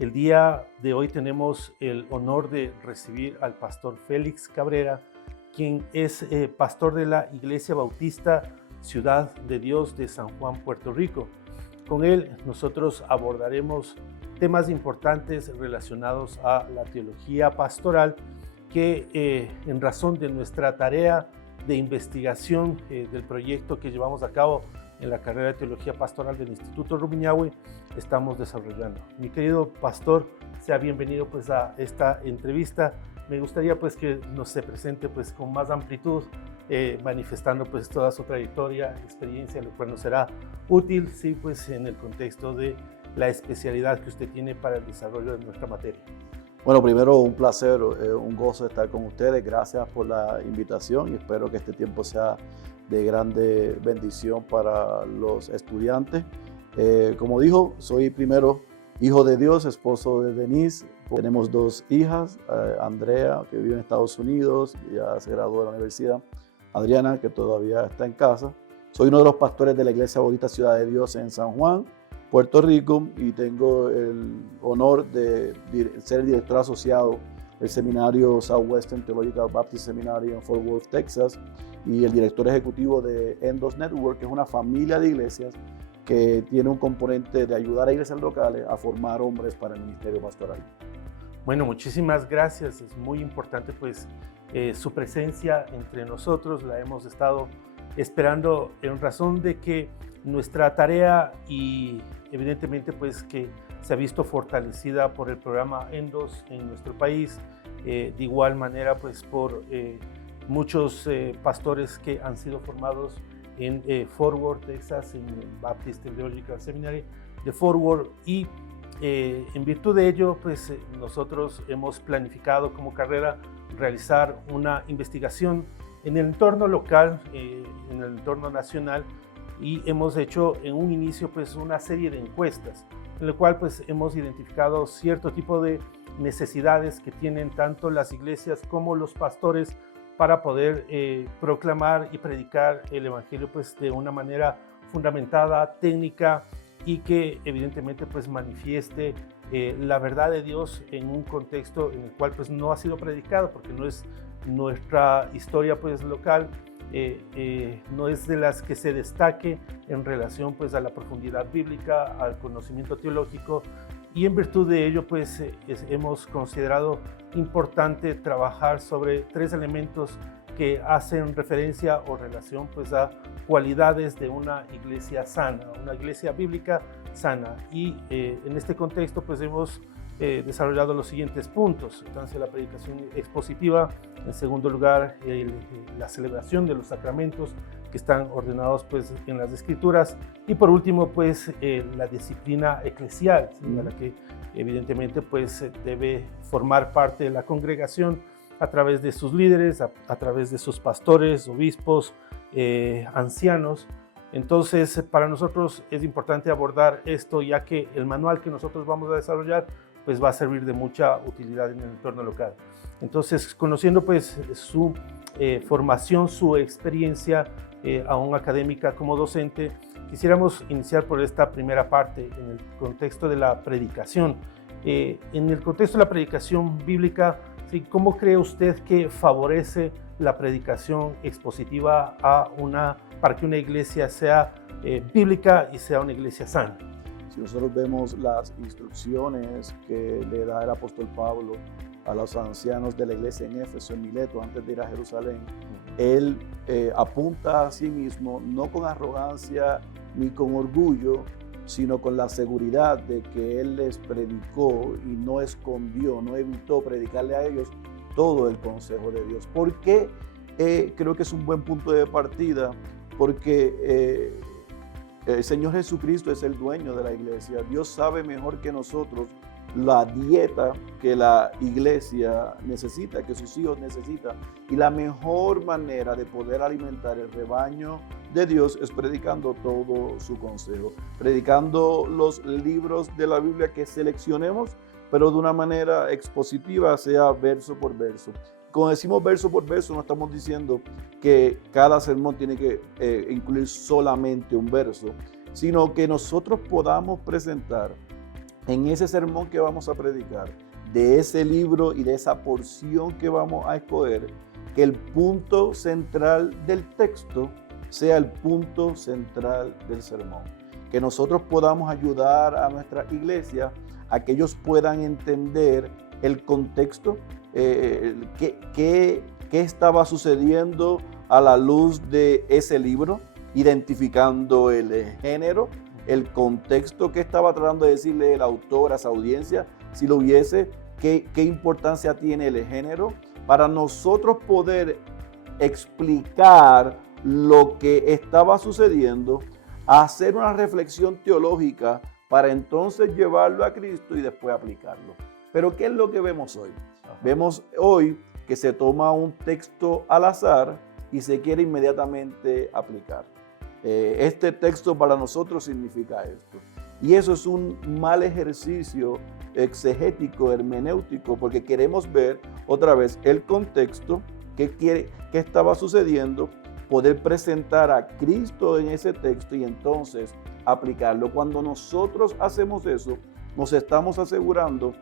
El día de hoy tenemos el honor de recibir al pastor Félix Cabrera, quien es pastor de la Iglesia Bautista Ciudad de Dios de San Juan, Puerto Rico. Con él nosotros abordaremos temas importantes relacionados a la teología pastoral que en razón de nuestra tarea de investigación del proyecto que llevamos a cabo en la carrera de Teología Pastoral del Instituto Rumiñahui estamos desarrollando. Mi querido pastor, sea bienvenido pues a esta entrevista. Me gustaría pues que nos se presente pues con más amplitud, manifestando pues toda su trayectoria, experiencia, lo cual nos será útil, sí, pues en el contexto de la especialidad que usted tiene para el desarrollo de nuestra materia. Bueno, primero un placer, un gozo estar con ustedes. Gracias por la invitación y espero que este tiempo sea de grande bendición para los estudiantes. Como dijo, soy primero hijo de Dios, esposo de Denise. Tenemos dos hijas, Andrea, que vive en Estados Unidos, ya se graduó de la universidad, Adriana, que todavía está en casa. Soy uno de los pastores de la Iglesia Bautista Ciudad de Dios en San Juan, Puerto Rico, y tengo el honor de ser el director asociado del seminario Southwestern Theological Baptist Seminary en Fort Worth, Texas, y el director ejecutivo de Endos Network, que es una familia de iglesias que tiene un componente de ayudar a iglesias locales a formar hombres para el ministerio pastoral. Bueno, muchísimas gracias. Es muy importante pues su presencia entre nosotros. La hemos estado esperando en razón de que nuestra tarea y evidentemente pues que se ha visto fortalecida por el programa Endos en nuestro país, de igual manera pues por muchos pastores que han sido formados en Fort Worth, Texas, en el Baptist Theological Seminary de Fort Worth, y en virtud de ello pues nosotros hemos planificado como carrera realizar una investigación en el entorno local, en el entorno nacional, y hemos hecho en un inicio pues una serie de encuestas en la cual pues hemos identificado cierto tipo de necesidades que tienen tanto las iglesias como los pastores para poder proclamar y predicar el evangelio pues de una manera fundamentada, técnica, y que evidentemente pues manifieste la verdad de Dios en un contexto en el cual pues no ha sido predicado, porque no es nuestra historia pues local, no es de las que se destaque en relación pues a la profundidad bíblica, al conocimiento teológico, y en virtud de ello pues hemos considerado importante trabajar sobre tres elementos que hacen referencia o relación pues a cualidades de una iglesia sana, una iglesia bíblica sana, y en este contexto pues hemos desarrollado los siguientes puntos: entonces la predicación expositiva, en segundo lugar la celebración de los sacramentos que están ordenados pues en las Escrituras, y por último pues la disciplina eclesial, ¿sí? A la que evidentemente pues debe formar parte de la congregación a través de sus líderes, a través de sus pastores, obispos, ancianos. Entonces para nosotros es importante abordar esto, ya que el manual que nosotros vamos a desarrollar pues va a servir de mucha utilidad en el entorno local. Entonces, conociendo pues su formación, su experiencia aún académica como docente, quisiéramos iniciar por esta primera parte en el contexto de la predicación. En el contexto de la predicación bíblica, ¿sí? ¿Cómo cree usted que favorece la predicación expositiva para que una iglesia sea bíblica y sea una iglesia sana? Si nosotros vemos las instrucciones que le da el apóstol Pablo a los ancianos de la iglesia en Éfeso, en Mileto, antes de ir a Jerusalén, él apunta a sí mismo, no con arrogancia ni con orgullo, sino con la seguridad de que él les predicó y no escondió, no evitó predicarle a ellos todo el consejo de Dios. ¿Por qué? Creo que es un buen punto de partida, porque el Señor Jesucristo es el dueño de la iglesia. Dios sabe mejor que nosotros la dieta que la iglesia necesita, que sus hijos necesitan. Y la mejor manera de poder alimentar el rebaño de Dios es predicando todo su consejo, predicando los libros de la Biblia que seleccionemos, pero de una manera expositiva, sea verso por verso. Cuando decimos verso por verso, no estamos diciendo que cada sermón tiene que incluir solamente un verso, sino que nosotros podamos presentar en ese sermón que vamos a predicar, de ese libro y de esa porción que vamos a escoger, que el punto central del texto sea el punto central del sermón. Que nosotros podamos ayudar a nuestra iglesia a que ellos puedan entender el contexto, qué estaba sucediendo a la luz de ese libro, identificando el género, el contexto que estaba tratando de decirle el autor a esa audiencia, si lo hubiese, qué importancia tiene el género, para nosotros poder explicar lo que estaba sucediendo, hacer una reflexión teológica para entonces llevarlo a Cristo y después aplicarlo. Pero ¿qué es lo que vemos hoy? Vemos hoy que se toma un texto al azar y se quiere inmediatamente aplicar. Este texto para nosotros significa esto. Y eso es un mal ejercicio exegético, hermenéutico, porque queremos ver otra vez el contexto, qué estaba sucediendo, poder presentar a Cristo en ese texto y entonces aplicarlo. Cuando nosotros hacemos eso, nos estamos asegurando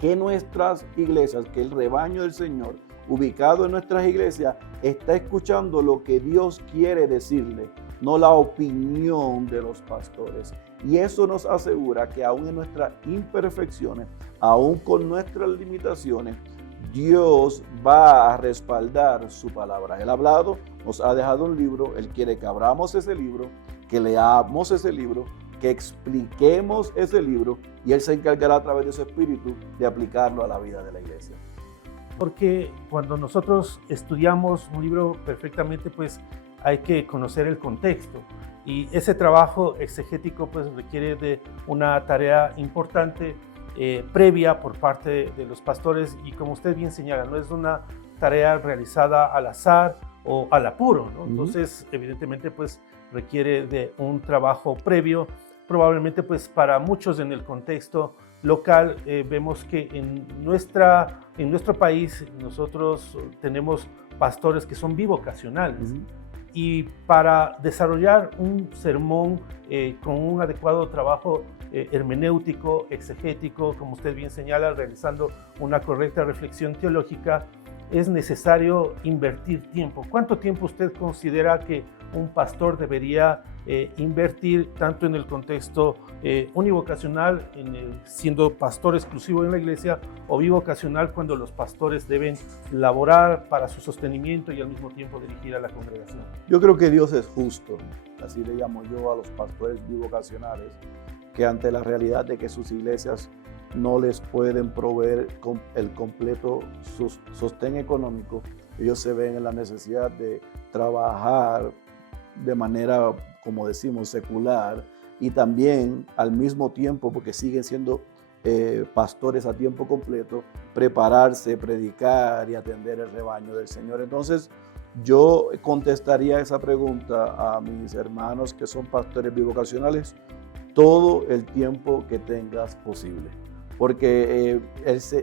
que nuestras iglesias, que el rebaño del Señor, ubicado en nuestras iglesias, está escuchando lo que Dios quiere decirle, no la opinión de los pastores. Y eso nos asegura que aún en nuestras imperfecciones, aún con nuestras limitaciones, Dios va a respaldar su palabra. Él ha hablado, nos ha dejado un libro, Él quiere que abramos ese libro, que leamos ese libro, que expliquemos ese libro y Él se encargará a través de su espíritu de aplicarlo a la vida de la iglesia. Porque cuando nosotros estudiamos un libro perfectamente, pues hay que conocer el contexto. Y ese trabajo exegético pues requiere de una tarea importante previa por parte de los pastores y como usted bien señala, no es una tarea realizada al azar o al apuro, ¿no? Entonces, evidentemente, pues requiere de un trabajo previo. Probablemente, pues para muchos en el contexto local, vemos que en nuestro país nosotros tenemos pastores que son bivocacionales. Y para desarrollar un sermón con un adecuado trabajo hermenéutico, exegético, como usted bien señala, realizando una correcta reflexión teológica, es necesario invertir tiempo. ¿Cuánto tiempo usted considera que un pastor debería invertir tanto en el contexto univocacional, siendo pastor exclusivo en la iglesia, o bivocacional cuando los pastores deben laborar para su sostenimiento y al mismo tiempo dirigir a la congregación? Yo creo que Dios es justo, así le llamo yo a los pastores bivocacionales, que ante la realidad de que sus iglesias no les pueden proveer el completo sostén económico, ellos se ven en la necesidad de trabajar de manera, como decimos, secular y también al mismo tiempo, porque siguen siendo pastores a tiempo completo, prepararse, predicar y atender el rebaño del Señor. Entonces, yo contestaría esa pregunta a mis hermanos que son pastores bivocacionales todo el tiempo que tengas posible. Porque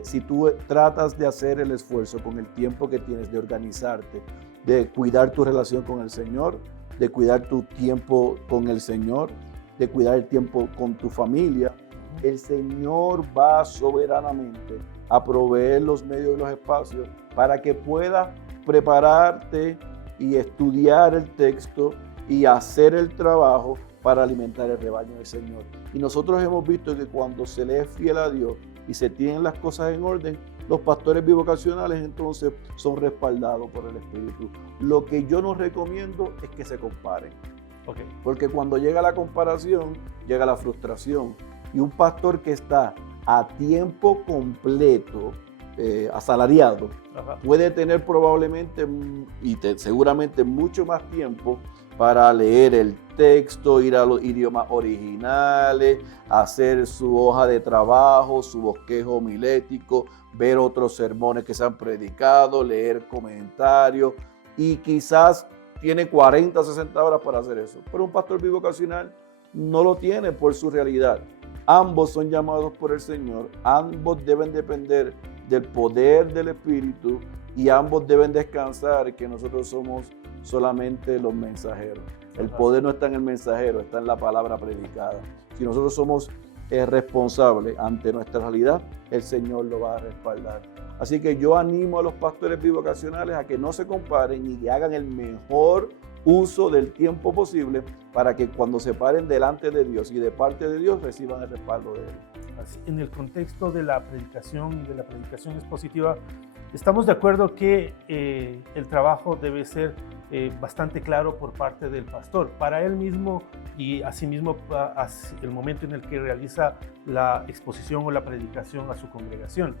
si tú tratas de hacer el esfuerzo con el tiempo que tienes de organizarte, de cuidar tu relación con el Señor, de cuidar tu tiempo con el Señor, de cuidar el tiempo con tu familia, el Señor va soberanamente a proveer los medios y los espacios para que puedas prepararte y estudiar el texto y hacer el trabajo para alimentar el rebaño del Señor. Y nosotros hemos visto que cuando se le es fiel a Dios y se tienen las cosas en orden, los pastores bivocacionales entonces son respaldados por el Espíritu. Lo que yo no recomiendo es que se comparen. Porque cuando llega la comparación, llega la frustración. Y un pastor que está a tiempo completo, asalariado, puede tener probablemente y seguramente mucho más tiempo para leer el texto, ir a los idiomas originales, hacer su hoja de trabajo, su bosquejo homilético, ver otros sermones que se han predicado, leer comentarios y quizás tiene 40, 60 horas para hacer eso. Pero un pastor bivocacional no lo tiene por su realidad. Ambos son llamados por el Señor, ambos deben depender del poder del Espíritu y ambos deben descansar que nosotros somos solamente los mensajeros. El poder no está en el mensajero, está en la palabra predicada. Si nosotros somos responsable ante nuestra realidad, el Señor lo va a respaldar. Así que yo animo a los pastores bivocacionales a que no se comparen y que hagan el mejor uso del tiempo posible para que cuando se paren delante de Dios y de parte de Dios reciban el respaldo de Él. Así, en el contexto de la predicación y de la predicación expositiva, estamos de acuerdo que el trabajo debe ser bastante claro por parte del pastor, para él mismo y asimismo el momento en el que realiza la exposición o la predicación a su congregación.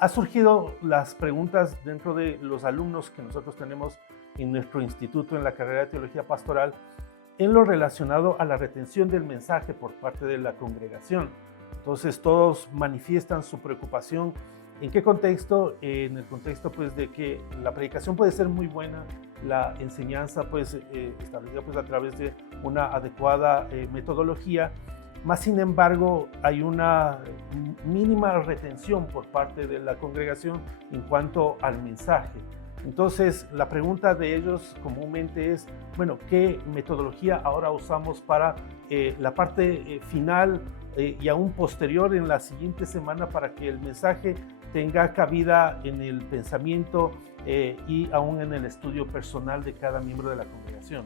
Ha surgido las preguntas dentro de los alumnos que nosotros tenemos en nuestro instituto en la carrera de Teología Pastoral en lo relacionado a la retención del mensaje por parte de la congregación. Entonces todos manifiestan su preocupación. ¿En qué contexto? En el contexto pues de que la predicación puede ser muy buena, la enseñanza pues establecida pues a través de una adecuada metodología, más sin embargo hay una mínima retención por parte de la congregación en cuanto al mensaje. Entonces la pregunta de ellos comúnmente es, bueno, ¿qué metodología ahora usamos para la parte final y aún posterior en la siguiente semana para que el mensaje tenga cabida en el pensamiento y aún en el estudio personal de cada miembro de la congregación?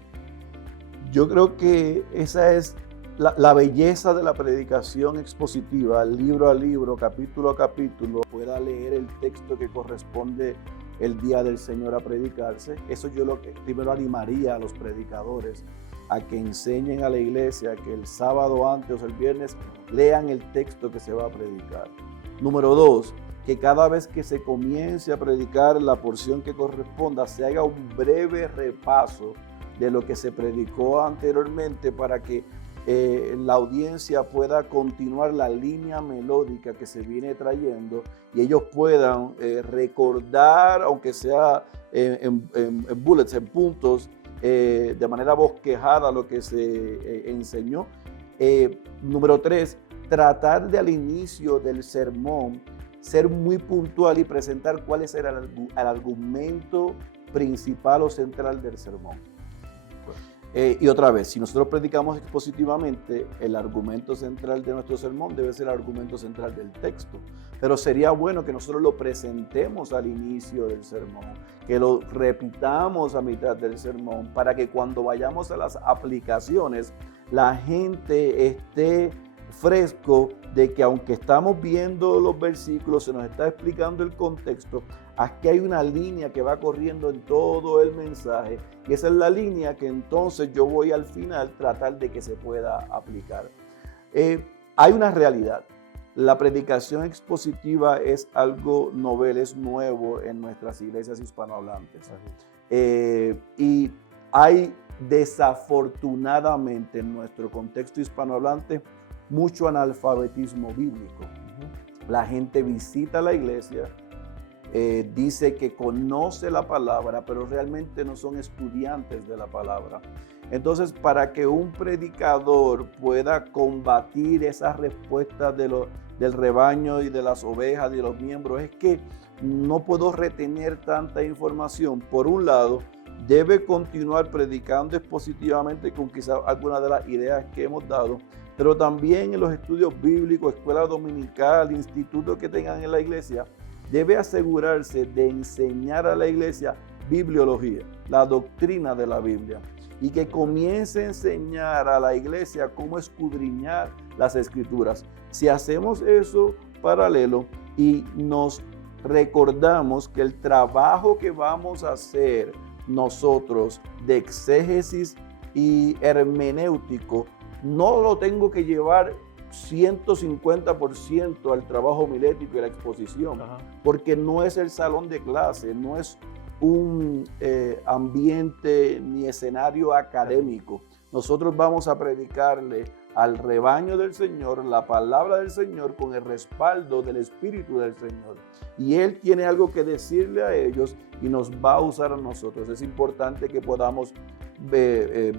Yo creo que esa es la belleza de la predicación expositiva, libro a libro, capítulo a capítulo, pueda leer el texto que corresponde el día del Señor a predicarse. Eso yo lo que primero animaría a los predicadores a que enseñen a la iglesia que el sábado antes o el viernes lean el texto que se va a predicar. Número 2, que cada vez que se comience a predicar la porción que corresponda, se haga un breve repaso de lo que se predicó anteriormente para que la audiencia pueda continuar la línea melódica que se viene trayendo y ellos puedan recordar, aunque sea en bullets, en puntos, de manera bosquejada lo que se enseñó. Número 3, tratar de al inicio del sermón ser muy puntual y presentar cuál es el argumento principal o central del sermón. Y otra vez, si nosotros predicamos expositivamente, el argumento central de nuestro sermón debe ser el argumento central del texto. Pero sería bueno que nosotros lo presentemos al inicio del sermón, que lo repitamos a mitad del sermón, para que cuando vayamos a las aplicaciones, la gente esté fresco de que aunque estamos viendo los versículos, se nos está explicando el contexto, aquí hay una línea que va corriendo en todo el mensaje y esa es la línea que entonces yo voy al final tratar de que se pueda aplicar. Hay una realidad. La predicación expositiva es algo novel, es nuevo en nuestras iglesias hispanohablantes. Y hay desafortunadamente en nuestro contexto hispanohablante mucho analfabetismo bíblico. La gente visita la iglesia, dice que conoce la palabra, pero realmente no son estudiantes de la palabra. Entonces, para que un predicador pueda combatir esas respuestas del rebaño y de las ovejas y de los miembros, es que no puedo retener tanta información. Por un lado, debe continuar predicando expositivamente con quizás algunas de las ideas que hemos dado, pero también en los estudios bíblicos, escuela dominical, institutos que tengan en la iglesia, debe asegurarse de enseñar a la iglesia bibliología, la doctrina de la Biblia, y que comience a enseñar a la iglesia cómo escudriñar las escrituras. Si hacemos eso paralelo y nos recordamos que el trabajo que vamos a hacer nosotros de exégesis y hermenéutico no lo tengo que llevar 150% al trabajo homilético y la exposición, porque no es el salón de clase, no es un ambiente ni escenario académico. Nosotros vamos a predicarle al rebaño del Señor la palabra del Señor con el respaldo del Espíritu del Señor. Y Él tiene algo que decirle a ellos y nos va a usar a nosotros. Es importante que podamos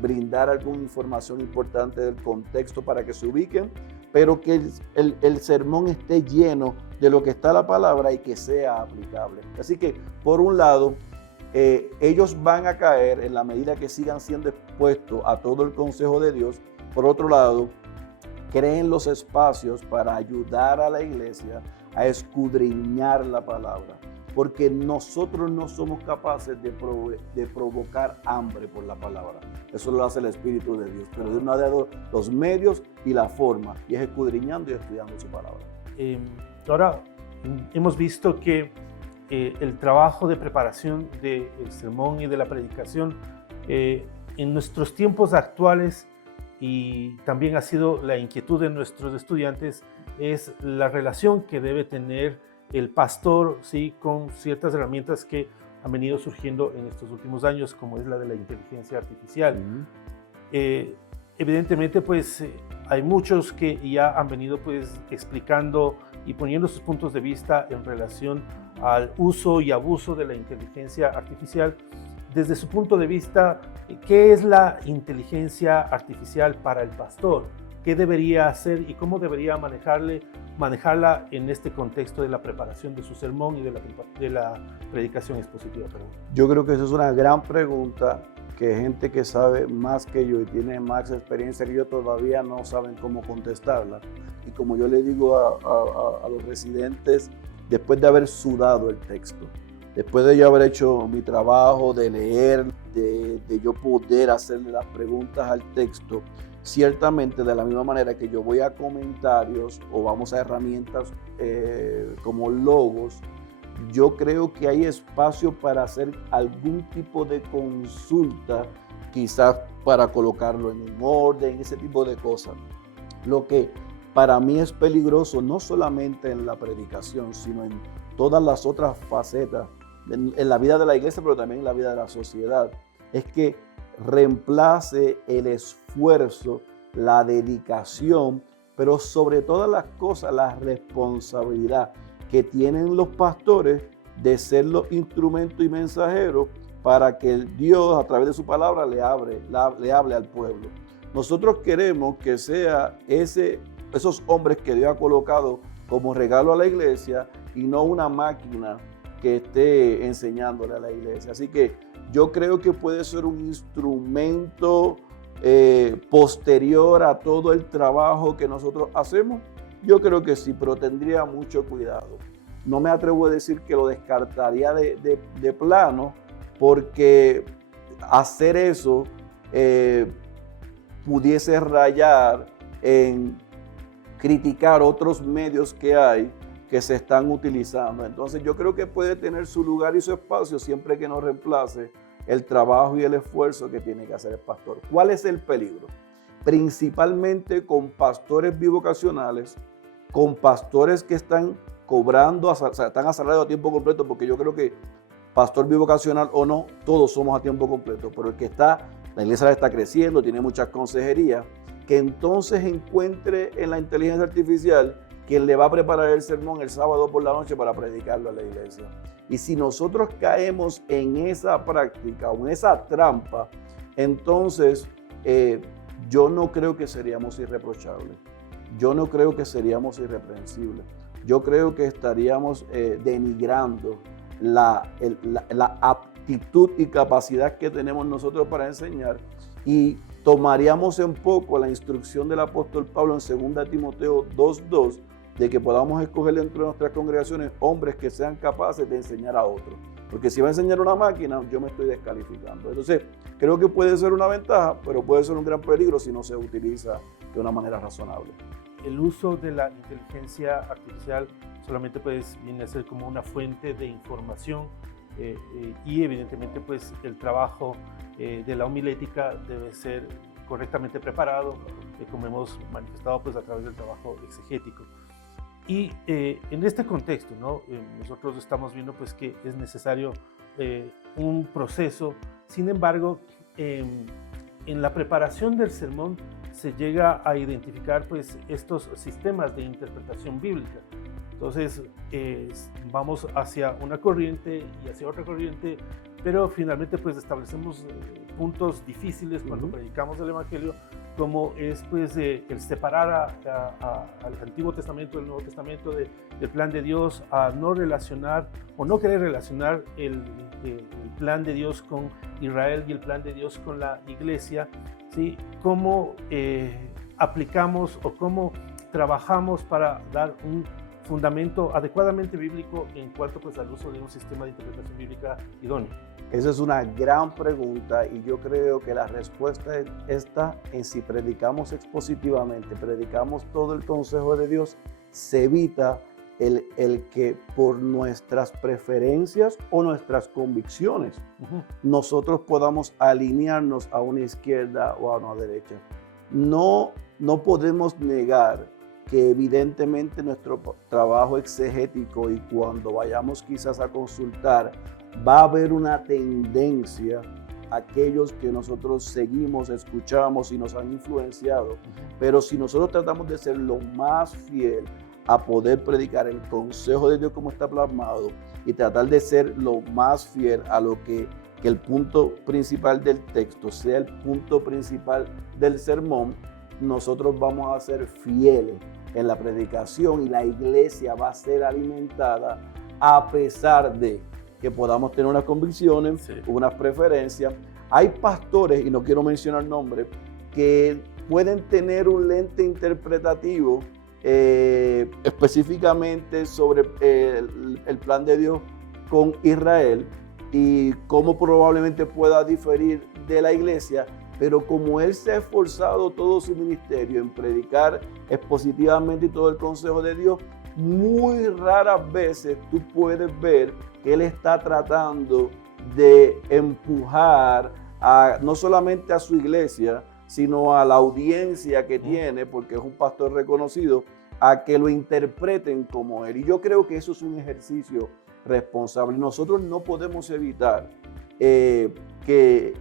brindar alguna información importante del contexto para que se ubiquen, pero que el sermón esté lleno de lo que está la palabra y que sea aplicable. Así que, por un lado, ellos van a caer en la medida que sigan siendo expuestos a todo el consejo de Dios. Por otro lado, creen los espacios para ayudar a la iglesia a escudriñar la palabra, porque nosotros no somos capaces de provocar hambre por la palabra. Eso lo hace el Espíritu de Dios, pero Dios nos ha dado los medios y la forma, y es escudriñando y estudiando su palabra. Ahora hemos visto que el trabajo de preparación del sermón y de la predicación en nuestros tiempos actuales, y también ha sido la inquietud de nuestros estudiantes, es la relación que debe tener el pastor, ¿sí?, con ciertas herramientas que han venido surgiendo en estos últimos años, como es la de la inteligencia artificial. Evidentemente, pues hay muchos que ya han venido pues explicando y poniendo sus puntos de vista en relación al uso y abuso de la inteligencia artificial. Desde su punto de vista, ¿qué es la inteligencia artificial para el pastor? ¿Qué debería hacer y cómo debería manejarla en este contexto de la preparación de su sermón y de la predicación expositiva? Yo creo que esa es una gran pregunta que gente que sabe más que yo y tiene más experiencia que yo todavía no saben cómo contestarla. Y como yo le digo a los residentes, después de haber sudado el texto, después de yo haber hecho mi trabajo de leer, de yo poder hacerle las preguntas al texto, ciertamente de la misma manera que yo voy a comentarios o vamos a herramientas como logos, yo creo que hay espacio para hacer algún tipo de consulta, quizás para colocarlo en un orden, ese tipo de cosas. Lo que para mí es peligroso, no solamente en la predicación, sino en todas las otras facetas, en la vida de la iglesia, pero también en la vida de la sociedad, es que reemplace el esfuerzo, la dedicación, pero sobre todas las cosas, la responsabilidad que tienen los pastores de ser los instrumentos y mensajeros para que Dios, a través de su palabra, le hable al pueblo. Nosotros queremos que sea esos hombres que Dios ha colocado como regalo a la iglesia y no una máquina que esté enseñándole a la iglesia. Así que yo creo que puede ser un instrumento posterior a todo el trabajo que nosotros hacemos. Yo creo que sí, pero tendría mucho cuidado. No me atrevo a decir que lo descartaría de plano, porque hacer eso pudiese rayar en criticar otros medios que hay que se están utilizando. Entonces yo creo que puede tener su lugar y su espacio siempre que no reemplace el trabajo y el esfuerzo que tiene que hacer el pastor. ¿Cuál es el peligro? Principalmente con pastores bivocacionales, con pastores que están cobrando, o sea, están asalariados a tiempo completo, porque yo creo que pastor bivocacional o no, todos somos a tiempo completo, pero el que está, la iglesia está creciendo, tiene muchas consejerías, que entonces encuentre en la inteligencia artificial quien le va a preparar el sermón el sábado por la noche para predicarlo a la iglesia. Y si nosotros caemos en esa práctica o en esa trampa, entonces yo no creo que seríamos irreprochables. Yo no creo que seríamos irreprensibles. Yo creo que estaríamos denigrando la aptitud y capacidad que tenemos nosotros para enseñar, y tomaríamos en poco la instrucción del apóstol Pablo en 2 Timoteo 2:2, de que podamos escoger dentro de nuestras congregaciones hombres que sean capaces de enseñar a otros. Porque si va a enseñar una máquina, yo me estoy descalificando. Entonces, creo que puede ser una ventaja, pero puede ser un gran peligro si no se utiliza de una manera razonable. El uso de la inteligencia artificial solamente pues viene a ser como una fuente de información y evidentemente pues el trabajo de la homilética debe ser correctamente preparado, como hemos manifestado pues a través del trabajo exegético. Y en este contexto, ¿no? Nosotros estamos viendo pues que es necesario un proceso. Sin embargo, en la preparación del sermón se llega a identificar pues estos sistemas de interpretación bíblica. Entonces vamos hacia una corriente y hacia otra corriente, pero finalmente pues establecemos puntos difíciles cuando predicamos el Evangelio, como es pues el separar al Antiguo Testamento del Nuevo Testamento del plan de Dios, a no relacionar o no querer relacionar el plan de Dios con Israel y el plan de Dios con la iglesia, ¿sí? Cómo aplicamos o cómo trabajamos para dar un fundamento adecuadamente bíblico en cuanto pues, al uso de un sistema de interpretación bíblica idóneo? Esa es una gran pregunta y yo creo que la respuesta está en si predicamos expositivamente, predicamos todo el consejo de Dios, se evita el que por nuestras preferencias o nuestras convicciones nosotros podamos alinearnos a una izquierda o a una derecha. No podemos negar que evidentemente nuestro trabajo exegético y cuando vayamos quizás a consultar va a haber una tendencia, aquellos que nosotros seguimos, escuchamos y nos han influenciado, pero si nosotros tratamos de ser lo más fiel a poder predicar el consejo de Dios como está plasmado y tratar de ser lo más fiel a lo que el punto principal del texto sea el punto principal del sermón, nosotros vamos a ser fieles en la predicación y la iglesia va a ser alimentada a pesar de que podamos tener unas convicciones, unas preferencias. Hay pastores, y no quiero mencionar nombres, que pueden tener un lente interpretativo específicamente sobre el plan de Dios con Israel y cómo probablemente pueda diferir de la iglesia, pero como él se ha esforzado todo su ministerio en predicar expositivamente y todo el consejo de Dios, muy raras veces tú puedes ver que él está tratando de empujar no solamente a su iglesia, sino a la audiencia que tiene, porque es un pastor reconocido, a que lo interpreten como él. Y yo creo que eso es un ejercicio responsable. Nosotros no podemos evitar que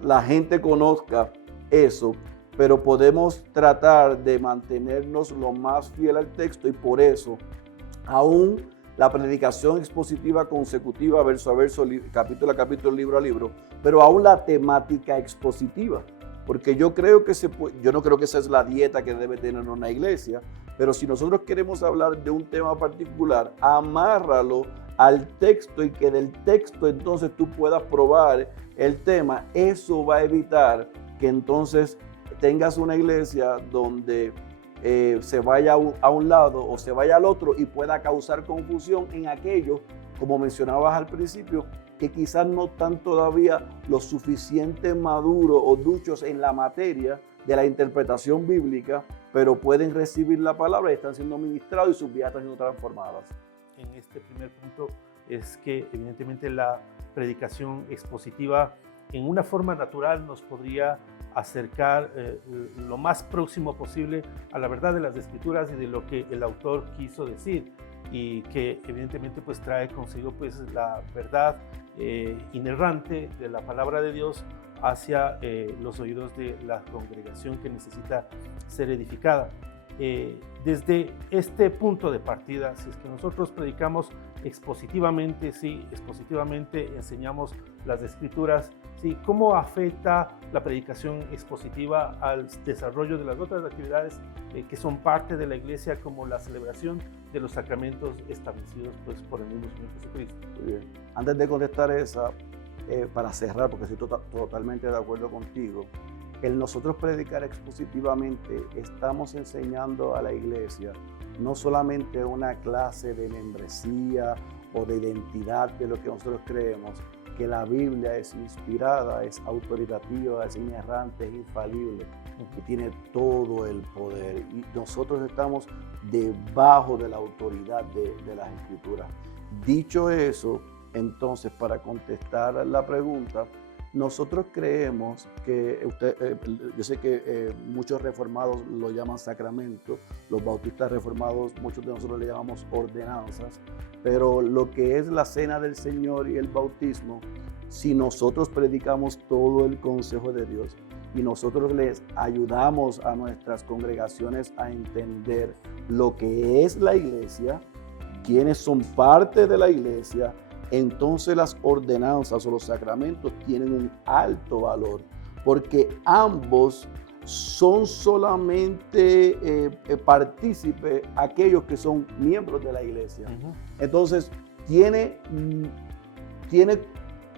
la gente conozca eso, pero podemos tratar de mantenernos lo más fiel al texto y por eso, aún la predicación expositiva consecutiva, verso a verso, capítulo a capítulo, libro a libro, pero aún la temática expositiva, porque yo no creo que esa es la dieta que debe tener una iglesia, pero si nosotros queremos hablar de un tema particular, amárralo al texto y que del texto entonces tú puedas probar el tema. Eso va a evitar que entonces tengas una iglesia donde se vaya a un lado o se vaya al otro y pueda causar confusión en aquellos, como mencionabas al principio, que quizás no están todavía lo suficiente maduros o duchos en la materia de la interpretación bíblica, pero pueden recibir la palabra y están siendo ministrados y sus vidas están siendo transformadas. En este primer punto es que evidentemente la predicación expositiva en una forma natural nos podría acercar lo más próximo posible a la verdad de las Escrituras y de lo que el autor quiso decir, y que evidentemente pues trae consigo pues la verdad inerrante de la palabra de Dios hacia los oídos de la congregación que necesita ser edificada. Desde este punto de partida, si es que nosotros predicamos expositivamente, sí, expositivamente enseñamos las Escrituras, sí, ¿cómo afecta la predicación expositiva al desarrollo de las otras actividades que son parte de la iglesia, como la celebración de los sacramentos establecidos pues, por el mismo Señor Jesucristo? Muy bien. Antes de contestar esa, para cerrar, porque estoy totalmente de acuerdo contigo, el nosotros predicar expositivamente estamos enseñando a la iglesia no solamente una clase de membresía o de identidad de lo que nosotros creemos, que la Biblia es inspirada, es autoritativa, es inerrante, es infalible y tiene todo el poder. Y nosotros estamos debajo de la autoridad de las Escrituras. Dicho eso, entonces, para contestar la pregunta, nosotros creemos que, yo sé que muchos reformados lo llaman sacramento, los bautistas reformados, muchos de nosotros le llamamos ordenanzas, pero lo que es la cena del Señor y el bautismo, si nosotros predicamos todo el consejo de Dios y nosotros les ayudamos a nuestras congregaciones a entender lo que es la iglesia, quiénes son parte de la iglesia, entonces las ordenanzas o los sacramentos tienen un alto valor, porque ambos son solamente partícipes aquellos que son miembros de la iglesia. Entonces tiene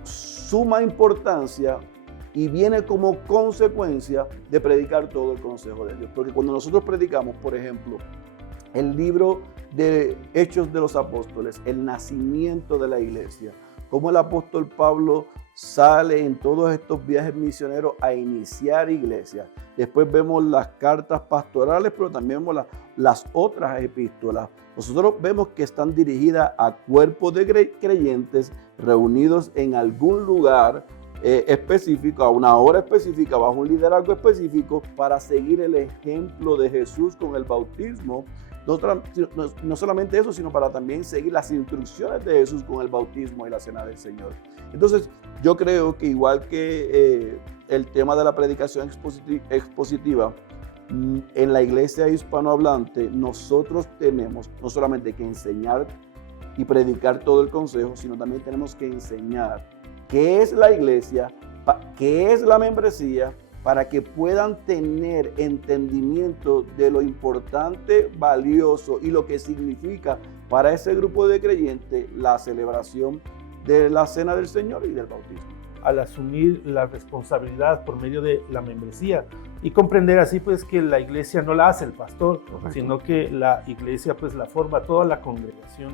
suma importancia y viene como consecuencia de predicar todo el consejo de Dios. Porque cuando nosotros predicamos, por ejemplo, el libro de Hechos de los Apóstoles, el nacimiento de la iglesia, cómo el apóstol Pablo sale en todos estos viajes misioneros a iniciar iglesias. Después vemos las cartas pastorales, pero también vemos las otras epístolas. Nosotros vemos que están dirigidas a cuerpos de creyentes reunidos en algún lugar específico, a una hora específica, bajo un liderazgo específico, para seguir el ejemplo de Jesús con el bautismo. No solamente eso, sino para también seguir las instrucciones de Jesús con el bautismo y la cena del Señor. Entonces, yo creo que igual que el tema de la predicación expositiva, en la iglesia hispanohablante, nosotros tenemos no solamente que enseñar y predicar todo el consejo, sino también tenemos que enseñar qué es la iglesia, qué es la membresía, para que puedan tener entendimiento de lo importante, valioso y lo que significa para ese grupo de creyentes la celebración de la cena del Señor y del bautismo. Al asumir la responsabilidad por medio de la membresía y comprender así pues que la iglesia no la hace el pastor, correcto, sino que la iglesia pues la forma toda la congregación,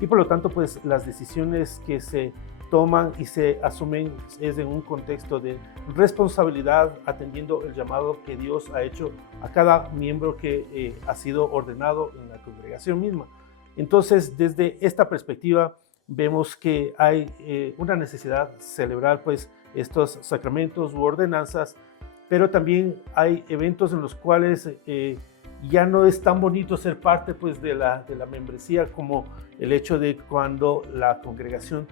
y por lo tanto pues las decisiones que se toman y se asumen es en un contexto de responsabilidad, atendiendo el llamado que Dios ha hecho a cada miembro que ha sido ordenado en la congregación misma. Entonces, desde esta perspectiva, vemos que hay una necesidad de celebrar pues estos sacramentos u ordenanzas, pero también hay eventos en los cuales ya no es tan bonito ser parte pues de la membresía, como el hecho de cuando la congregación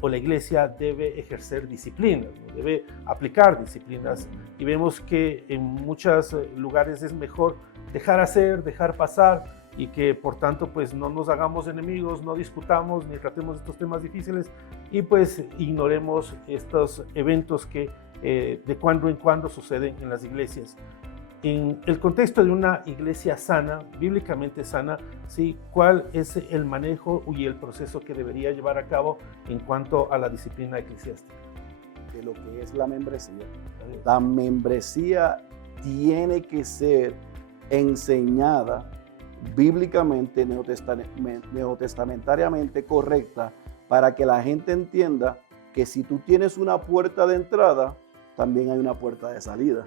o la iglesia debe ejercer disciplinas, ¿no? Debe aplicar disciplinas, y vemos que en muchos lugares es mejor dejar hacer, dejar pasar, y que por tanto pues no nos hagamos enemigos, no discutamos ni tratemos estos temas difíciles, y pues ignoremos estos eventos que de cuando en cuando suceden en las iglesias. En el contexto de una iglesia sana, bíblicamente sana, ¿sí? ¿Cuál es el manejo y el proceso que debería llevar a cabo en cuanto a la disciplina eclesiástica? De lo que es la membresía. La membresía tiene que ser enseñada bíblicamente, neotestamentariamente correcta, para que la gente entienda que si tú tienes una puerta de entrada, también hay una puerta de salida.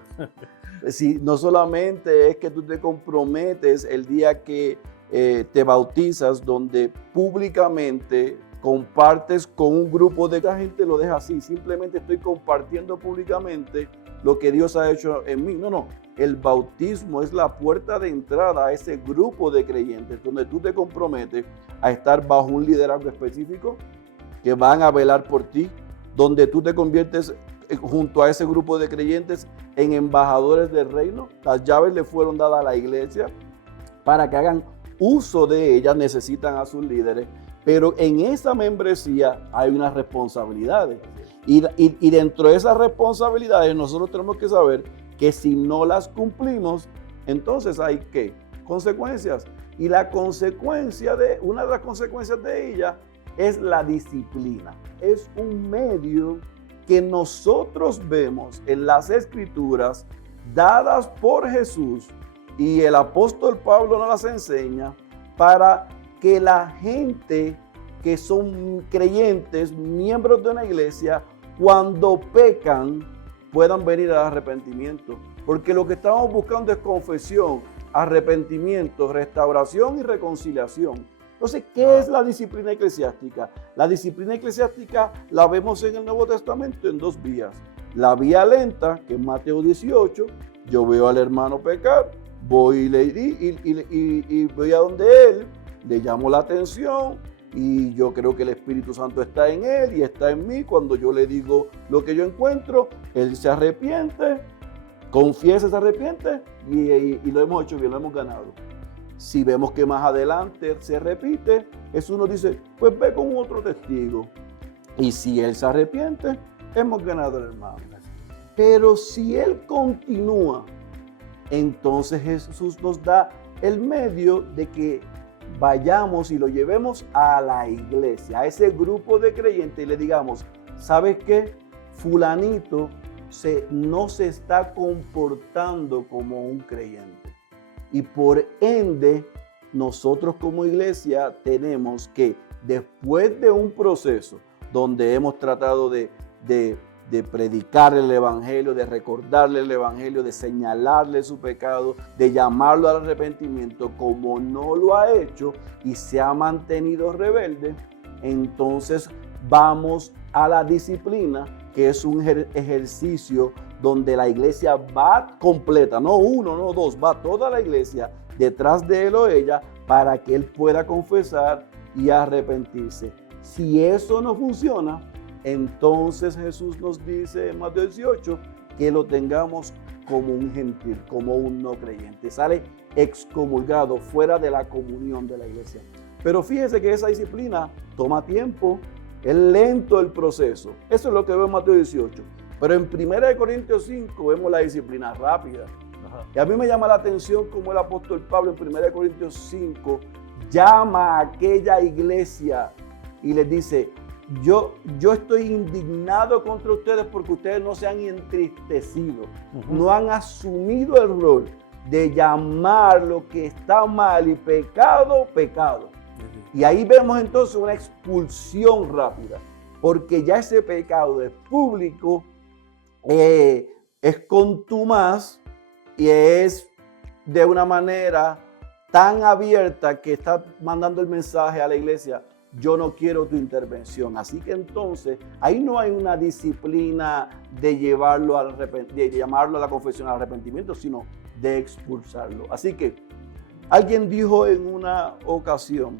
Si no solamente es que tú te comprometes el día que te bautizas, donde públicamente compartes con un grupo de la gente, lo deja así, simplemente estoy compartiendo públicamente lo que Dios ha hecho en mí. No, el bautismo es la puerta de entrada a ese grupo de creyentes, donde tú te comprometes a estar bajo un liderazgo específico, que van a velar por ti, donde tú te conviertes junto a ese grupo de creyentes en embajadores del reino. Las llaves le fueron dadas a la iglesia para que hagan uso de ellas, necesitan a sus líderes, pero en esa membresía hay unas responsabilidades, y dentro de esas responsabilidades nosotros tenemos que saber que si no las cumplimos, entonces hay ¿qué? Consecuencias, y una de las consecuencias de ella es la disciplina. Es un medio que nosotros vemos en las Escrituras dadas por Jesús, y el apóstol Pablo nos las enseña para que la gente que son creyentes, miembros de una iglesia, cuando pecan, puedan venir al arrepentimiento. Porque lo que estamos buscando es confesión, arrepentimiento, restauración y reconciliación. Entonces, ¿qué es la disciplina eclesiástica? La disciplina eclesiástica la vemos en el Nuevo Testamento en dos vías. La vía lenta, que es Mateo 18, yo veo al hermano pecar, voy y voy a donde él, le llamo la atención, y yo creo que el Espíritu Santo está en él y está en mí. Cuando yo le digo lo que yo encuentro, él se arrepiente, confiesa, se arrepiente, y lo hemos hecho bien, lo hemos ganado. Si vemos que más adelante se repite, eso uno dice, pues ve con otro testigo. Y si él se arrepiente, hemos ganado al hermano. Pero si él continúa, entonces Jesús nos da el medio de que vayamos y lo llevemos a la iglesia, a ese grupo de creyentes, y le digamos, ¿sabes qué? Fulanito no se está comportando como un creyente. Y por ende, nosotros como iglesia tenemos que, después de un proceso donde hemos tratado de predicar el evangelio, de recordarle el evangelio, de señalarle su pecado, de llamarlo al arrepentimiento, como no lo ha hecho y se ha mantenido rebelde, entonces vamos a la disciplina, que es un ejercicio donde la iglesia va completa, no uno, no dos, va toda la iglesia detrás de él o ella para que él pueda confesar y arrepentirse. Si eso no funciona, entonces Jesús nos dice en Mateo 18 que lo tengamos como un gentil, como un no creyente. Sale excomulgado, fuera de la comunión de la iglesia. Pero fíjese que esa disciplina toma tiempo, es lento el proceso. Eso es lo que veo en Mateo 18. Pero en 1 Corintios 5 vemos la disciplina rápida. Y a mí me llama la atención cómo el apóstol Pablo en 1 Corintios 5 llama a aquella iglesia y les dice: yo estoy indignado contra ustedes porque ustedes no se han entristecido, no han asumido el rol de llamar lo que está mal y pecado, pecado. Y ahí vemos entonces una expulsión rápida, porque ya ese pecado es público, es contumaz y es de una manera tan abierta que está mandando el mensaje a la iglesia: yo no quiero tu intervención. Así que entonces ahí no hay una disciplina de llamarlo a la confesión, al arrepentimiento, sino de expulsarlo. Así que alguien dijo en una ocasión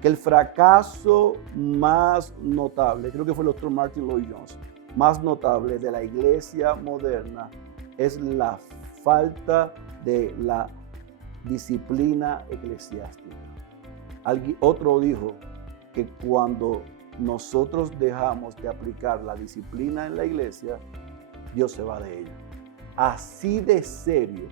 que el fracaso más notable, creo que fue el doctor Martin Lloyd-Jones, más notable de la iglesia moderna es la falta de la disciplina eclesiástica. Otro dijo que cuando nosotros dejamos de aplicar la disciplina en la iglesia, Dios se va de ella. Así de serio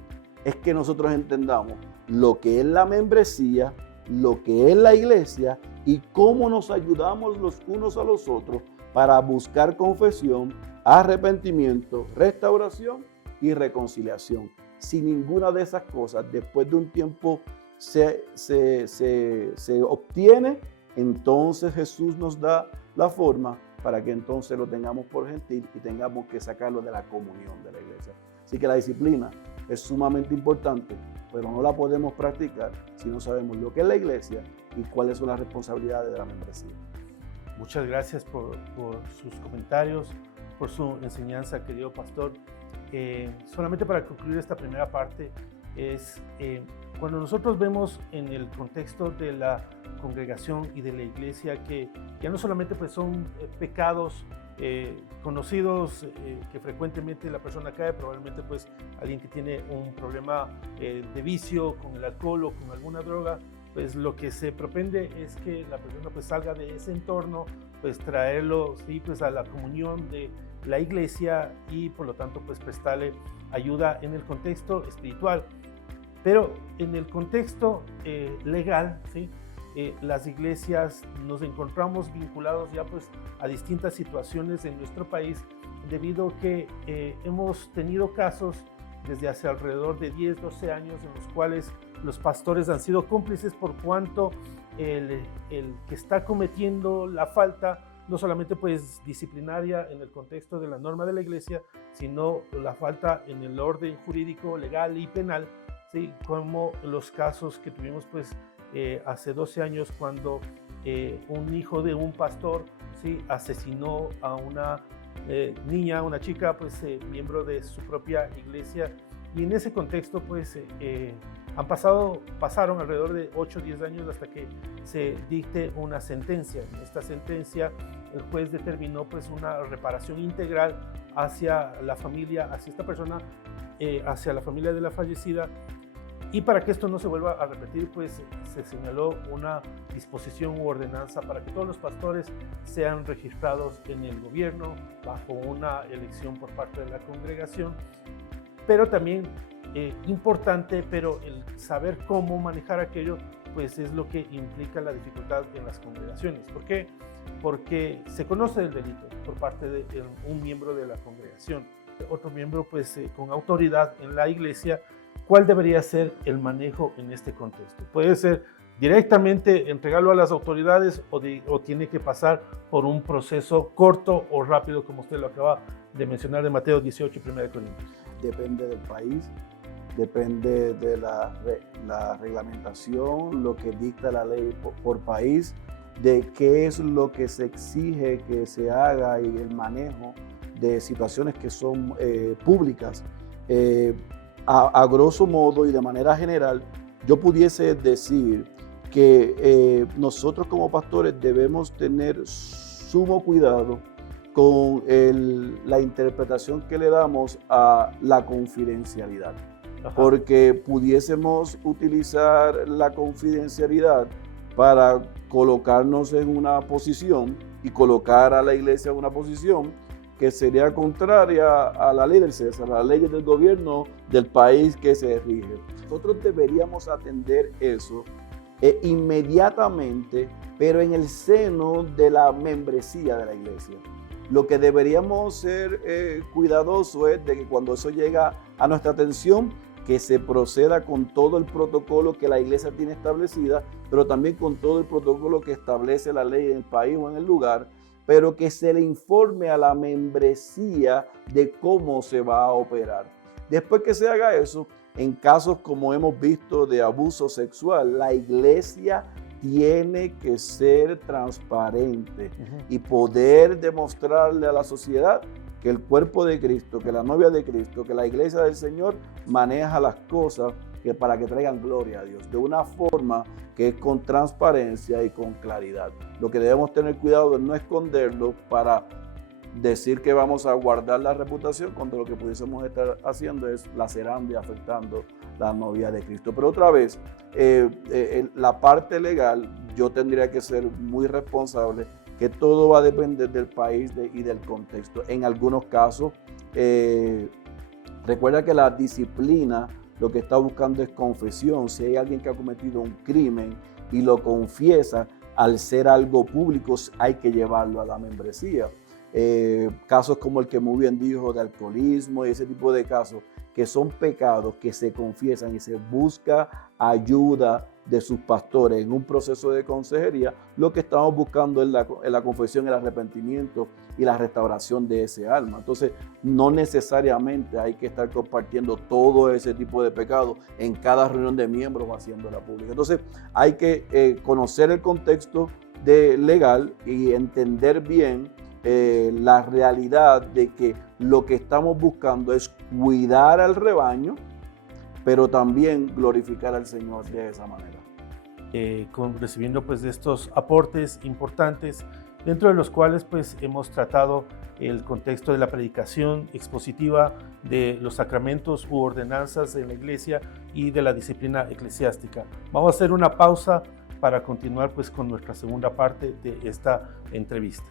es que nosotros entendamos lo que es la membresía, lo que es la iglesia y cómo nos ayudamos los unos a los otros para buscar confesión, arrepentimiento, restauración y reconciliación. Si ninguna de esas cosas después de un tiempo se obtiene, entonces Jesús nos da la forma para que entonces lo tengamos por gentil y tengamos que sacarlo de la comunión de la iglesia. Así que la disciplina es sumamente importante, pero no la podemos practicar si no sabemos lo que es la iglesia y cuáles son las responsabilidades de la membresía. Muchas gracias por sus comentarios, por su enseñanza, querido pastor. Solamente para concluir esta primera parte, cuando nosotros vemos en el contexto de la congregación y de la iglesia que ya no solamente pues son pecados conocidos que frecuentemente la persona cae, probablemente pues alguien que tiene un problema de vicio con el alcohol o con alguna droga, pues lo que se propende es que la persona pues salga de ese entorno, pues traerlo sí, pues a la comunión de la iglesia y por lo tanto pues prestarle ayuda en el contexto espiritual. Pero en el contexto legal, ¿sí? Las iglesias nos encontramos vinculados ya pues a distintas situaciones en nuestro país debido a que hemos tenido casos desde hace alrededor de 10, 12 años en los cuales los pastores han sido cómplices por cuanto el que está cometiendo la falta no solamente pues disciplinaria en el contexto de la norma de la iglesia, sino la falta en el orden jurídico, legal y penal, ¿sí? Como los casos que tuvimos pues hace 12 años cuando un hijo de un pastor, ¿sí? Asesinó a una niña, una chica, pues miembro de su propia iglesia, y en ese contexto pues pasaron alrededor de 8 o 10 años hasta que se dicte una sentencia. En esta sentencia el juez determinó pues una reparación integral hacia la familia, hacia esta persona, hacia la familia de la fallecida. Y para que esto no se vuelva a repetir, pues se señaló una disposición u ordenanza para que todos los pastores sean registrados en el gobierno bajo una elección por parte de la congregación. Pero también importante, pero el saber cómo manejar aquello, pues es lo que implica la dificultad en las congregaciones. ¿Por qué? Porque se conoce el delito por parte de un miembro de la congregación. otro miembro pues con autoridad en la iglesia, ¿cuál debería ser el manejo en este contexto? ¿Puede ser directamente entregarlo a las autoridades o tiene que pasar por un proceso corto o rápido, como usted lo acaba de mencionar de Mateo 18 y 1 Corintios? Depende del país, depende de la reglamentación, lo que dicta la ley por país, de qué es lo que se exige que se haga y el manejo de situaciones que son públicas. A grosso modo y de manera general, yo pudiese decir que nosotros como pastores debemos tener sumo cuidado con la interpretación que le damos a la confidencialidad. Ajá. Porque pudiésemos utilizar la confidencialidad para colocarnos en una posición y colocar a la iglesia en una posición que sería contraria a la ley del César, a las leyes del gobierno del país que se rige. Nosotros deberíamos atender eso inmediatamente, pero en el seno de la membresía de la iglesia. Lo que deberíamos ser cuidadosos es de que cuando eso llega a nuestra atención, que se proceda con todo el protocolo que la iglesia tiene establecida, pero también con todo el protocolo que establece la ley en el país o en el lugar, pero que se le informe a la membresía de cómo se va a operar. Después que se haga eso, en casos como hemos visto de abuso sexual, la iglesia tiene que ser transparente y poder demostrarle a la sociedad que el cuerpo de Cristo, que la novia de Cristo, que la iglesia del Señor maneja las cosas para que traigan gloria a Dios, de una forma que es con transparencia y con claridad. Lo que debemos tener cuidado es no esconderlo para decir que vamos a guardar la reputación cuando lo que pudiésemos estar haciendo es lacerando y afectando la novia de Cristo. Pero otra vez, la parte legal, yo tendría que ser muy responsable, que todo va a depender del país y del contexto. En algunos casos, recuerda que la disciplina lo que está buscando es confesión. Si hay alguien que ha cometido un crimen y lo confiesa, al ser algo público hay que llevarlo a la membresía. Casos como el que muy bien dijo de alcoholismo y ese tipo de casos, que son pecados que se confiesan y se busca ayuda de sus pastores en un proceso de consejería, lo que estamos buscando es la confesión, el arrepentimiento y la restauración de ese alma. Entonces, no necesariamente hay que estar compartiendo todo ese tipo de pecados en cada reunión de miembros o haciéndola pública. Entonces, hay que conocer el contexto legal y entender bien la realidad de que lo que estamos buscando es cuidar al rebaño, pero también glorificar al Señor de esa manera. Recibiendo pues de estos aportes importantes, dentro de los cuales pues hemos tratado el contexto de la predicación expositiva, de los sacramentos u ordenanzas en la iglesia y de la disciplina eclesiástica. Vamos a hacer una pausa para continuar pues con nuestra segunda parte de esta entrevista.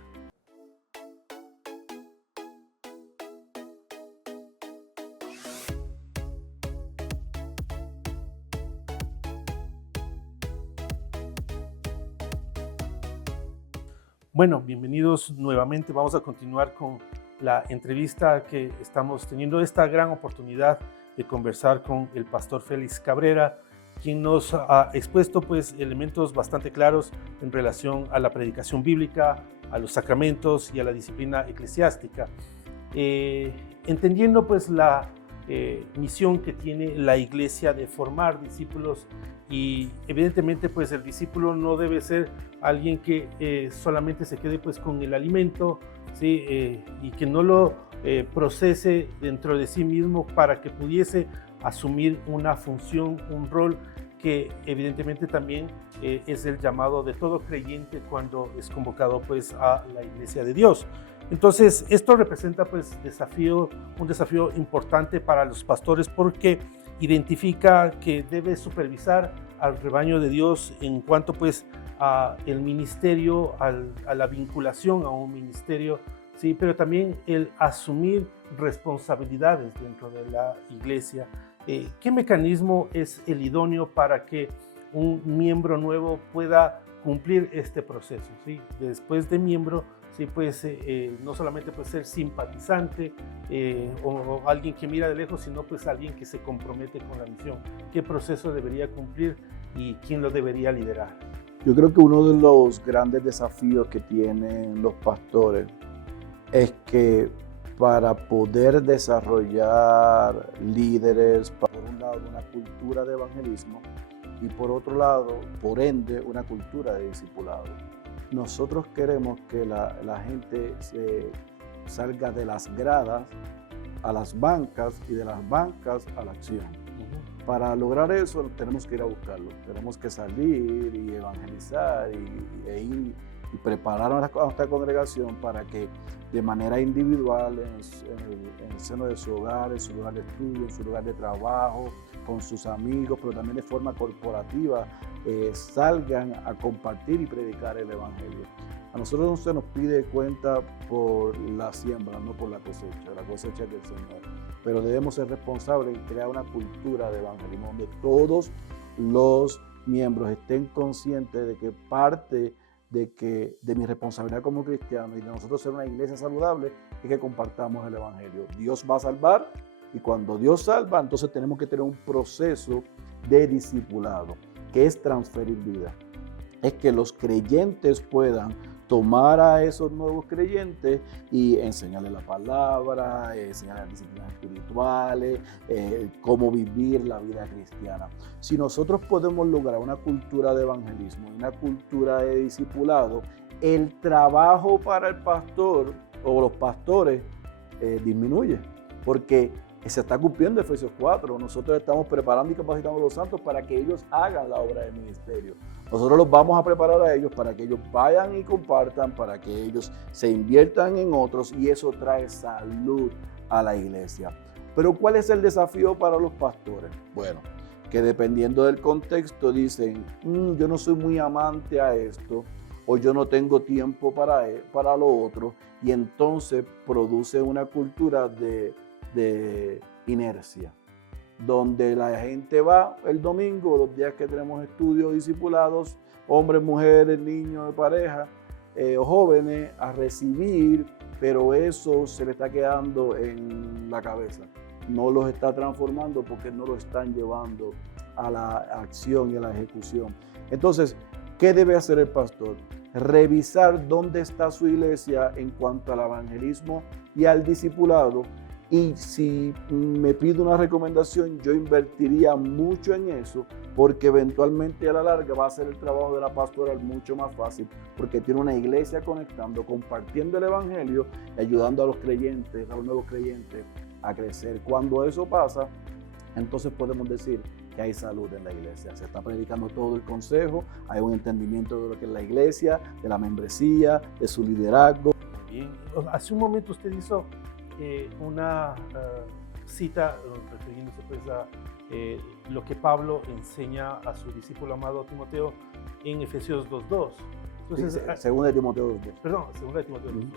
Bueno, bienvenidos nuevamente. Vamos a continuar con la entrevista que estamos teniendo, esta gran oportunidad de conversar con el pastor Félix Cabrera, quien nos ha expuesto pues elementos bastante claros en relación a la predicación bíblica, a los sacramentos y a la disciplina eclesiástica. Entendiendo pues la misión que tiene la iglesia de formar discípulos, y evidentemente pues el discípulo no debe ser alguien que solamente se quede pues con el alimento, ¿sí? Y que no lo procese dentro de sí mismo para que pudiese asumir una función, un rol que evidentemente también es el llamado de todo creyente cuando es convocado pues a la iglesia de Dios. Entonces esto representa pues un desafío importante para los pastores, porque identifica que debe supervisar al rebaño de Dios en cuanto pues a el ministerio, a la vinculación a un ministerio, sí, pero también el asumir responsabilidades dentro de la iglesia. ¿Qué mecanismo es el idóneo para que un miembro nuevo pueda cumplir este proceso? ¿Sí? Después de miembro Sí, pues no solamente pues, ser simpatizante o alguien que mira de lejos, sino pues alguien que se compromete con la misión. ¿Qué proceso debería cumplir y quién lo debería liderar? Yo creo que uno de los grandes desafíos que tienen los pastores es que para poder desarrollar líderes, por un lado, una cultura de evangelismo y por otro lado, por ende, una cultura de discipulado. Nosotros queremos que la gente se salga de las gradas a las bancas y de las bancas a la acción. Para lograr eso tenemos que ir a buscarlo, tenemos que salir y evangelizar e ir y preparar a nuestra congregación para que de manera individual, en el seno de su hogar, en su lugar de estudio, en su lugar de trabajo, con sus amigos, pero también de forma corporativa, salgan a compartir y predicar el evangelio. A nosotros no se nos pide cuenta por la siembra, no por la cosecha del Señor. Pero debemos ser responsables y crear una cultura de evangelismo donde todos los miembros estén conscientes de que parte de mi responsabilidad como cristiano y de nosotros ser una iglesia saludable es que compartamos el evangelio. Dios va a salvar y cuando Dios salva, entonces tenemos que tener un proceso de discipulado, que es transferir vida. Es que los creyentes puedan tomar a esos nuevos creyentes y enseñarles la palabra, enseñarles disciplinas espirituales, cómo vivir la vida cristiana. Si nosotros podemos lograr una cultura de evangelismo, una cultura de discipulado, el trabajo para el pastor o los pastores disminuye, porque se está cumpliendo Efesios 4. Nosotros estamos preparando y capacitando a los santos para que ellos hagan la obra del ministerio. Nosotros los vamos a preparar a ellos para que ellos vayan y compartan, para que ellos se inviertan en otros y eso trae salud a la iglesia. Pero ¿cuál es el desafío para los pastores? Bueno, que dependiendo del contexto dicen, yo no soy muy amante a esto o yo no tengo tiempo para lo otro y entonces produce una cultura de inercia, donde la gente va el domingo, los días que tenemos estudios discipulados, hombres, mujeres, niños de pareja o jóvenes, a recibir, pero eso se le está quedando en la cabeza. No los está transformando porque no lo están llevando a la acción y a la ejecución. Entonces, ¿qué debe hacer el pastor? Revisar dónde está su iglesia en cuanto al evangelismo y al discipulado. Y si me pide una recomendación, yo invertiría mucho en eso, porque eventualmente a la larga va a ser el trabajo de la pastoral mucho más fácil, porque tiene una iglesia conectando, compartiendo el evangelio y ayudando a los creyentes, a los nuevos creyentes a crecer. Cuando eso pasa, entonces podemos decir que hay salud en la iglesia. Se está predicando todo el consejo, hay un entendimiento de lo que es la iglesia, de la membresía, de su liderazgo. Bien, hace un momento usted hizo una cita refiriéndose pues a lo que Pablo enseña a su discípulo amado Timoteo en Efesios 2:2. Entonces, segunda de Timoteo 2:2. Perdón, segunda de Timoteo 2:2.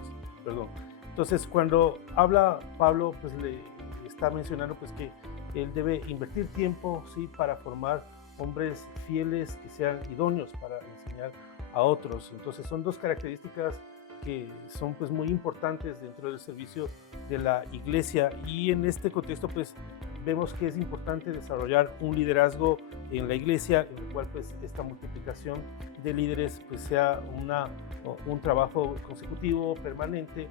Perdón. Entonces, cuando habla Pablo, pues le está mencionando pues que él debe invertir tiempo, sí, para formar hombres fieles que sean idóneos para enseñar a otros. Entonces, son dos características que son pues muy importantes dentro del servicio de la iglesia y en este contexto pues vemos que es importante desarrollar un liderazgo en la iglesia en el cual pues esta multiplicación de líderes pues sea un trabajo consecutivo, permanente,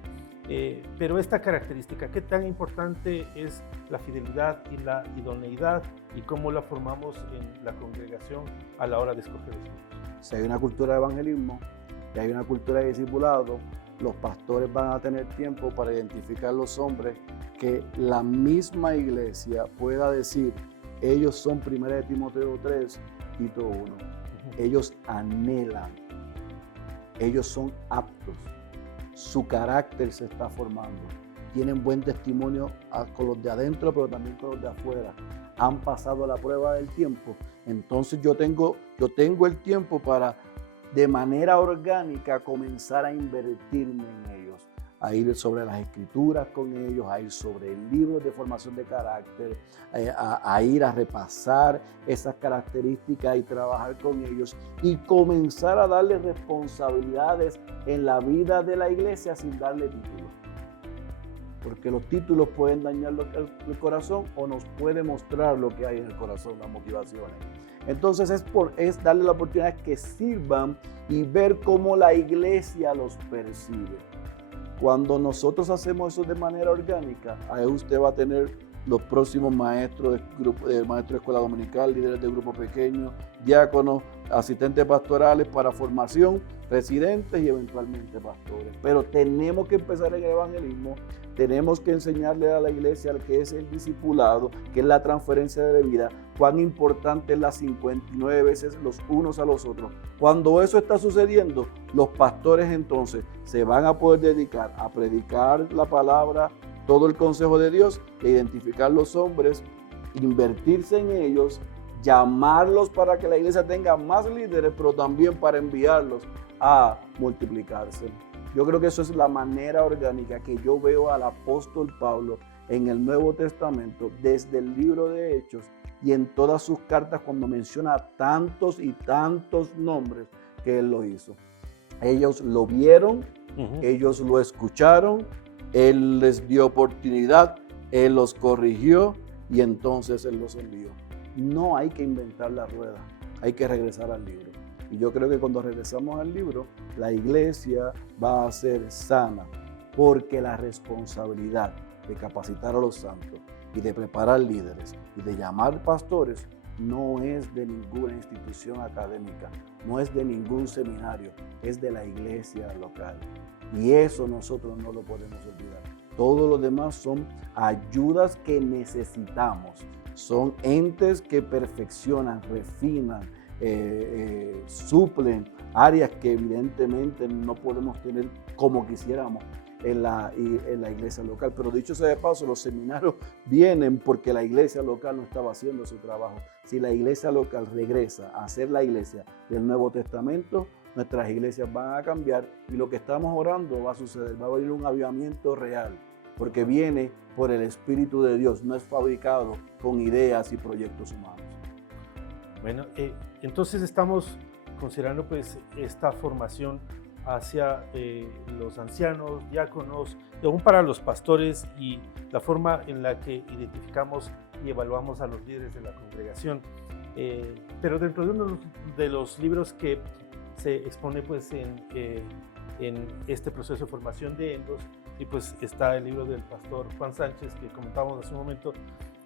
pero esta característica, ¿qué tan importante es la fidelidad y la idoneidad y cómo la formamos en la congregación a la hora de escoger los líderes? Si hay una cultura de evangelismo y hay una cultura de discipulado, los pastores van a tener tiempo para identificar los hombres que la misma iglesia pueda decir, ellos son 1 Timoteo 3, Tito 1. Ellos anhelan, ellos son aptos, su carácter se está formando, tienen buen testimonio con los de adentro, pero también con los de afuera. Han pasado la prueba del tiempo, entonces yo tengo el tiempo para de manera orgánica comenzar a invertirme en ellos, a ir sobre las escrituras con ellos, a ir sobre libros de formación de carácter, a ir a repasar esas características y trabajar con ellos y comenzar a darle responsabilidades en la vida de la iglesia sin darle títulos. Porque los títulos pueden dañar el corazón o nos puede mostrar lo que hay en el corazón, las motivaciones. Entonces es darle la oportunidad que sirvan y ver cómo la iglesia los percibe. Cuando nosotros hacemos eso de manera orgánica, ahí usted va a tener los próximos maestros de escuela dominical, líderes de grupo pequeño, diáconos, asistentes pastorales para formación, residentes y eventualmente pastores. Pero tenemos que empezar en el evangelismo, tenemos que enseñarle a la iglesia que es el discipulado, que es la transferencia de vida, cuán importante es las 59 veces los unos a los otros. Cuando eso está sucediendo, los pastores entonces se van a poder dedicar a predicar la palabra, todo el consejo de Dios, e identificar los hombres, invertirse en ellos, llamarlos para que la iglesia tenga más líderes, pero también para enviarlos a multiplicarse. Yo creo que eso es la manera orgánica que yo veo al apóstol Pablo en el Nuevo Testamento, desde el libro de Hechos y en todas sus cartas cuando menciona tantos y tantos nombres que él lo hizo. Ellos lo vieron, ellos lo escucharon, él les dio oportunidad, él los corrigió y entonces él los envió. No hay que inventar la rueda, hay que regresar al libro. Y yo creo que cuando regresamos al libro, la iglesia va a ser sana, porque la responsabilidad de capacitar a los santos y de preparar líderes y de llamar pastores no es de ninguna institución académica, no es de ningún seminario, es de la iglesia local. Y eso nosotros no lo podemos olvidar. Todo lo demás son ayudas que necesitamos, son entes que perfeccionan, refinan, suplen áreas que evidentemente no podemos tener como quisiéramos en la iglesia local. Pero dicho sea de paso, los seminarios vienen porque la iglesia local no estaba haciendo su trabajo. Si la iglesia local regresa a ser la iglesia del Nuevo Testamento, nuestras iglesias van a cambiar y lo que estamos orando va a suceder, va a venir un avivamiento real, porque viene por el Espíritu de Dios, no es fabricado con ideas y proyectos humanos. Bueno, entonces estamos considerando pues esta formación hacia los ancianos, diáconos, y aún para los pastores, y la forma en la que identificamos y evaluamos a los líderes de la congregación. Pero dentro de uno de los libros que se expone pues en este proceso de formación de Endos, y pues está el libro del pastor Juan Sánchez que comentábamos hace un momento,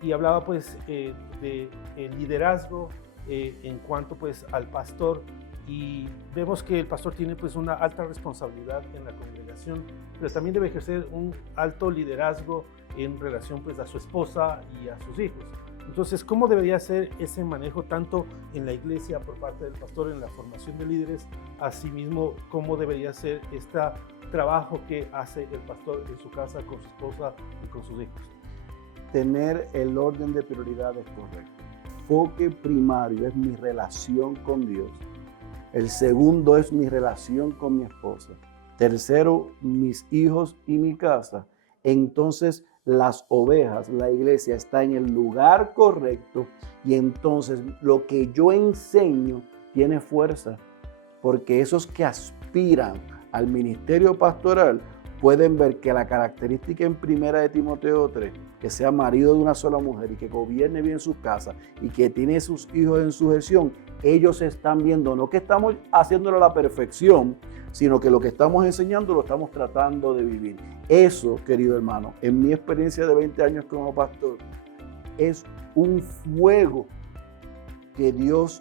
y hablaba pues de liderazgo en cuanto pues al pastor, y vemos que el pastor tiene pues una alta responsabilidad en la congregación, pero también debe ejercer un alto liderazgo en relación pues a su esposa y a sus hijos. Entonces, ¿cómo debería ser ese manejo tanto en la iglesia por parte del pastor en la formación de líderes? Asimismo, ¿cómo debería ser este trabajo que hace el pastor en su casa con su esposa y con sus hijos? Tener el orden de prioridades correcto. Enfoque primario es mi relación con Dios. El segundo es mi relación con mi esposa. Tercero, mis hijos y mi casa. Entonces, las ovejas, la iglesia está en el lugar correcto y entonces lo que yo enseño tiene fuerza, porque esos que aspiran al ministerio pastoral pueden ver que la característica en 1 de Timoteo 3, que sea marido de una sola mujer y que gobierne bien su casa y que tiene sus hijos en sujeción, ellos están viendo, no que estamos haciéndolo a la perfección, sino que lo que estamos enseñando lo estamos tratando de vivir. Eso, querido hermano, en mi experiencia de 20 años como pastor, es un fuego que Dios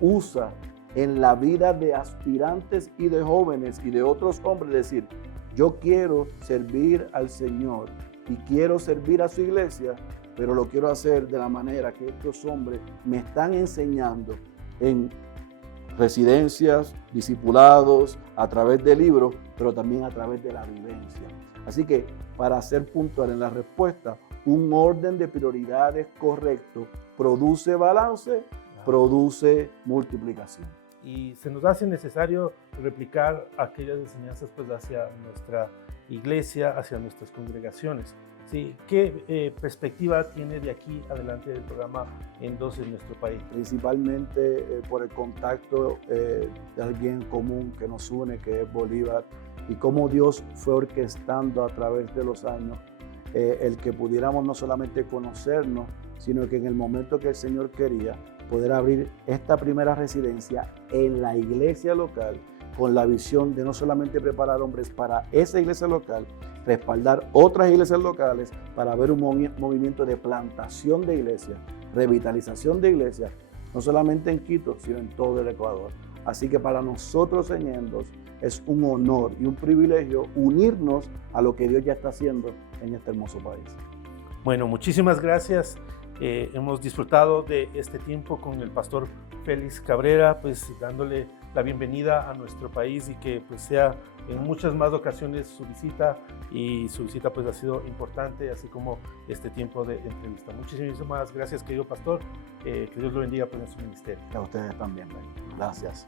usa en la vida de aspirantes y de jóvenes y de otros hombres. Es decir, yo quiero servir al Señor y quiero servir a su iglesia, pero lo quiero hacer de la manera que estos hombres me están enseñando en residencias, discipulados, a través de libros, pero también a través de la vivencia. Así que, para ser puntual en la respuesta, un orden de prioridades correcto produce balance, produce multiplicación. Y se nos hace necesario replicar aquellas enseñanzas pues hacia nuestra iglesia, hacia nuestras congregaciones. Sí, ¿qué perspectiva tiene de aquí adelante del programa Endos en nuestro país? Principalmente por el contacto de alguien común que nos une, que es Bolívar, y cómo Dios fue orquestando a través de los años el que pudiéramos no solamente conocernos, sino que en el momento que el Señor quería, poder abrir esta primera residencia en la iglesia local, con la visión de no solamente preparar hombres para esa iglesia local, respaldar otras iglesias locales para ver un movimiento de plantación de iglesias, revitalización de iglesias, no solamente en Quito, sino en todo el Ecuador. Así que para nosotros en Endos es un honor y un privilegio unirnos a lo que Dios ya está haciendo en este hermoso país. Bueno, muchísimas gracias. Hemos disfrutado de este tiempo con el pastor Félix Cabrera, pues dándole la bienvenida a nuestro país y que pues sea en muchas más ocasiones su visita, y su visita pues ha sido importante, así como este tiempo de entrevista. Muchísimas gracias, querido pastor, que Dios lo bendiga pues en su ministerio. A ustedes también, gracias.